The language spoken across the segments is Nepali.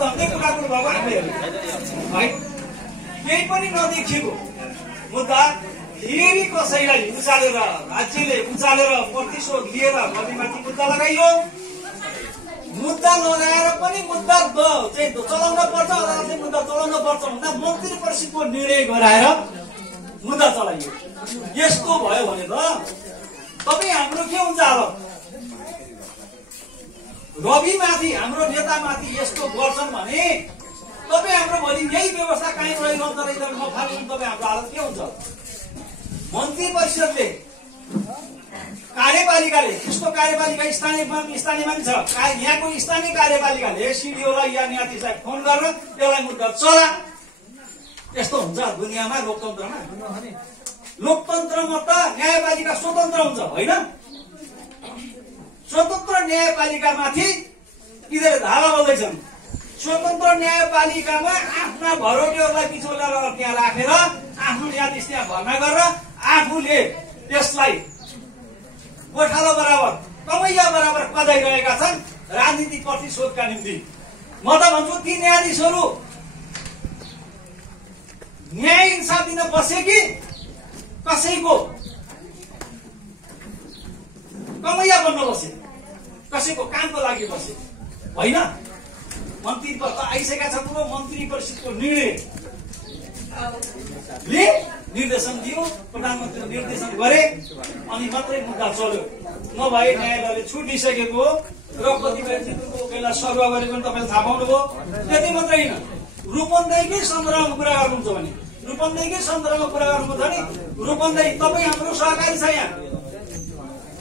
धन्दै कुराकुरो भएको हामीले है केही पनि नदेखिएको मुद्दा फेरि कसैलाई उचालेर राज्यले उचालेर प्रतिशोध लिएर गर्नेमाथि मुद्दा लगाइयो। मुद्दा लगाएर पनि मुद्दा चाहिँ चलाउन पर्छ, अदालतले मुद्दा चलाउन पर्छ भन्दा मन्त्री परिषदको निर्णय गराएर मुद्दा चलाइयो। यस्तो भयो भने त तपाईँ हाम्रो के हुन्छ हालत? रविमाथि हाम्रो नेतामाथि यस्तो गर्छन् भने तपाईँ हाम्रो भोलि यही व्यवस्था कायम रहिरहन्छ रहेछ नफाले तपाईँ हाम्रो हालत के हुन्छ? मन्त्री परिषदले कार्यपालिकाले त्यस्तो कार्यपालिका स्थानीयमा नि छ, यहाँको स्थानीय कार्यपालिकाले सिडिओलाई या न्यायाधीशलाई फोन गरेर त्यसलाई मुद्दा चला। यस्तो हुन्छ दुनियाँमा लोकतन्त्रमा। लोकतन्त्रमा त न्यायपालिका स्वतन्त्र हुन्छ होइन? स्वतन्त्र न्यायपालिकामाथि यिनीहरूले धावा बोल्दैछन्। स्वतन्त्र न्यायपालिकामा आफ्ना भरोटेहरूलाई बिचोलेर त्यहाँ राखेर आफ्नो न्यायाधीश त्यहाँ भर्ना गरेर आफूले त्यसलाई गोठालो बराबर कमैया बराबर कजाइरहेका छन् राजनीतिक प्रतिशोधका निम्ति। म त भन्छु ती न्यायाधीशहरू न्याय इन्साफ दिन बसे कि कसैको कमैया बन्न बसे, कसैको कामको लागि बसे होइन? मन्त्री त आइसकेका छन्। मन्त्री परिषदको निर्णयले निर्देशन दियो, प्रधानमन्त्रीले निर्देशन गरे अनि मात्रै मुद्दा चल्यो। नभए न्यायालयले छुट दिइसकेको र कतिपय चित्रको बेला सरुवा गरेको पनि तपाईँले थाहा पाउनुभयो। त्यति मात्रै होइन, रूपन्देहीकै सन्दर्भमा कुरा गर्नुहुन्छ भने रूपन्देहीकै सन्दर्भमा कुरा गर्नुहुन्छ भने रूपन्देही तपाईँ हाम्रो सहकारी छ। यहाँ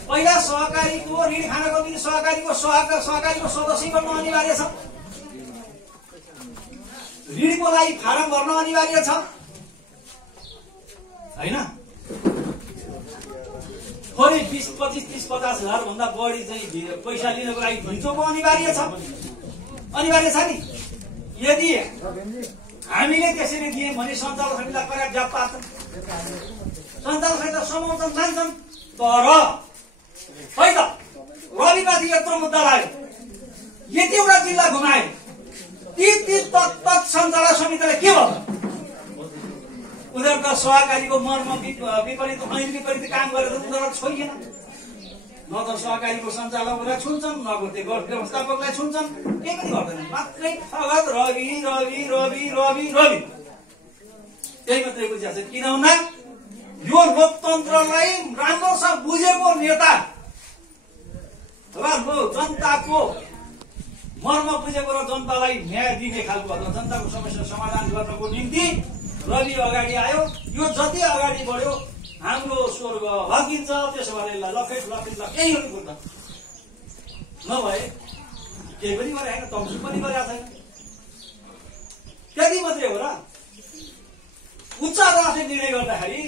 पहिला सहकारीको ऋण खानको निम्ति सहकारीको सदस्य बन्नु अनिवार्य छ। ऋणको लागि फारम भर्न अनिवार्य छ होइन? थोरै 20, 25, 30, 50 हजार भन्दा बढी चाहिँ पैसा लिनको लागि भिचोको अनिवार्य छ नि। यदि हामीले त्यसरी दियौँ भने सञ्चालक समितिलाई पर्याप्त जाप पार्छन्, सञ्चालक समितिलाई समाउँछन्, जान्छन्। तर खै त रविमाथि यत्रो मुद्दा लाग्यो, यतिवटा जिल्ला घुमायो, ती सञ्चालक समितिलाई के भयो? उनीहरू त सहकारीको मर्म विपरीत ऐन विपरीत काम गरेर उनीहरू छोइएन। न त सहकारीको सञ्चालकलाई छुन्छन्, न त्यो व्यवस्थापकलाई छुन्छन्, केही पनि गर्दैनन्। मात्रै फगत रवि रवि रवि रवि रवि त्यही मात्रै बुझिएको छ। किनभने यो लोकतन्त्रलाई राम्रोसँग बुझेको नेता र जनताको मर्म बुझेको र जनतालाई न्याय दिने खालको अथवा जनताको समस्या समाधान गर्नको निम्ति रवि अगाडि आयो। यो जति अगाडि बढ्यो हाम्रो स्वर्ग भत्किन्छ। त्यसो भएर यसलाई लखेट केही हुनु नभए केही पनि गरे होइन, तम्सु पनि गरेका छैन। त्यति मात्रै हो र? उच्च अदालतले निर्णय गर्दाखेरि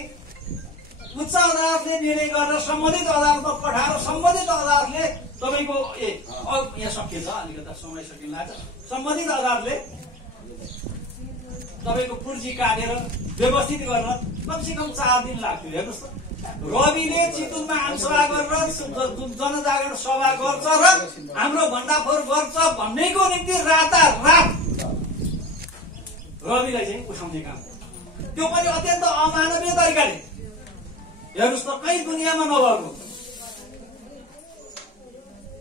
उच्च अदालतले निर्णय गरेर सम्बन्धित अदालतमा पठाएर सम्बन्धित अदालतले तपाईँको यहाँ सकिएछ, अलिकता समय सकिन लाग्छ। सम्बन्धित अदालतले तपाईँको पुर्जी काटेर व्यवस्थित गरेर कमसेकम 4 दिन लाग्थ्यो। हेर्नुहोस् त, रविले चितुनमा आमसभा गरेर जनजागरण सभा गर्छ र हाम्रो भण्डाफोर गर्छ भन्नेको निम्ति रातारात रविलाई चाहिँ उठाउने काम, त्यो पनि अत्यन्त अमानवीय तरिकाले। हेर्नुहोस् त, कहीँ दुनियाँमा नभएको,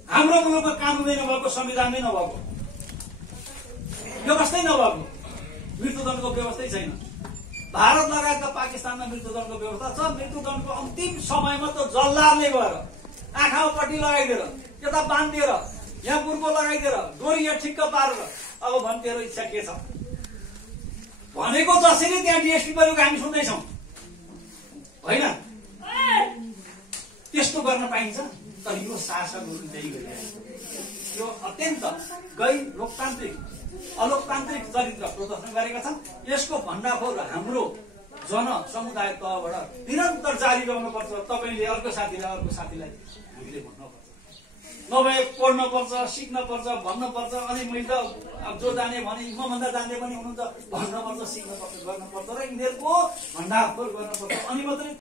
हाम्रो मुलुकमा कानुनै नभएको, संविधानै नभएको, व्यवस्थै नभएको, मृत्युदण्डको व्यवस्थै छैन। भारत लगायतका पाकिस्तानमा मृत्युदण्डको व्यवस्था छ। मृत्युदण्डको अन्तिम समयमा त जल्लादले गएर आँखामा पट्टी लगाइदिएर यता बाँधिदिएर यहाँ पुर्को लगाइदिएर डोरी यहाँ ठिक्क पारेर अब भन् तेरो इच्छा के छ भनेको जसरी त्यहाँ डिएसपी गरेको हामी सुन्दैछौँ होइन? त्यस्तो गर्न पाइन्छ? तर यो शासकहरू त्यही गरिरहेको, यो अत्यन्त गैर लोकतान्त्रिक अलोकतान्त्रिक चरित्र प्रदर्शन गरेका छन्। यसको भण्डाफोर हाम्रो जनसमुदाय तहबाट निरन्तर जारी रहनुपर्छ। तपाईँले अर्को साथीलाई हामीले भन्नुपर्छ, नभए पढ्न पर्छ, सिक्न पर्छ, भन्न पर्छ। अनि मैले त जो जाने भने मभन्दा जान्ने पनि हुनुहुन्छ, भन्नुपर्छ, सिक्न पर्छ, गर्न पर्छ र यिनीहरूको भण्डाफोर गर्नुपर्छ। अनि मात्रै